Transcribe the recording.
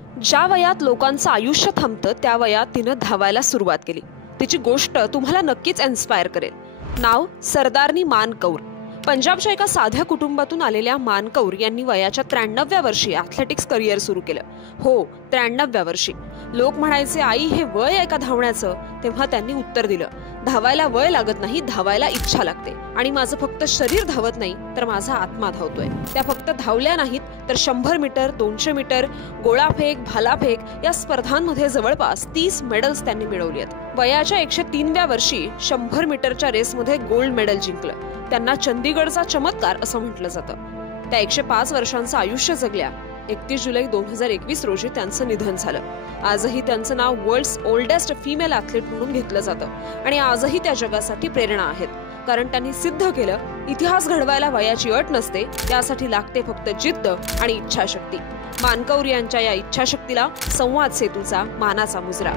ज्या वयात लोकांचं आयुष्य थांबतं त्या वयात तिनं धावायला सुरुवात केली. तिची गोष्ट तुम्हाला नक्कीच इन्स्पायर करेल. नाव सरदारनी मान कौर. पंजाबच्या एका साध्या कुटुंबातून आलेल्या मान कौर यांनी वयाच्या 93व्या वर्षी ॲथलेटिक्स करिअर सुरू केलं. हो, 93व्या वर्षी. लोक म्हणायचे, आई हे वय आहे का धावण्याचं? तेव्हा त्यांनी उत्तर दिलं, धावायला वय लागत नाही, धावायला इच्छा लागते. आणि माझं फक्त शरीर धावत नाही तर माझा आत्मा धावतोय. त्या फक्त धावल्या नाहीत तर 100 मीटर, 200 मीटर, गोळाफेक, भालाफेक या स्पर्धांमध्ये जवळपास 30 मेडल्स त्यांनी मिळवली आहेत. वयाच्या 103व्या वर्षी 100 मीटरच्या रेसमध्ये गोल्ड मेडल जिंकलं. त्यांना चंदीगडचा चमत्कार असं म्हटलं जातं. त्या 105 वर्षांचं आयुष्य जगल्या. 31 जुलै 2021 रोजी त्यांचं निधन झालं. आजही त्यांचं नाव वर्ल्ड्स ओल्डेस्ट फिमेल ॲथलीट म्हणून घेतलं जातं आणि आजही त्या जगासाठी प्रेरणा आहेत. कारण त्यांनी सिद्ध केलं, इतिहास घडवायला वयाची अट नसते, त्यासाठी लागते फक्त जिद्द आणि इच्छाशक्ती. मान कौर यांच्या या इच्छाशक्तीला संवाद सेतूचा मानाचा मुजरा.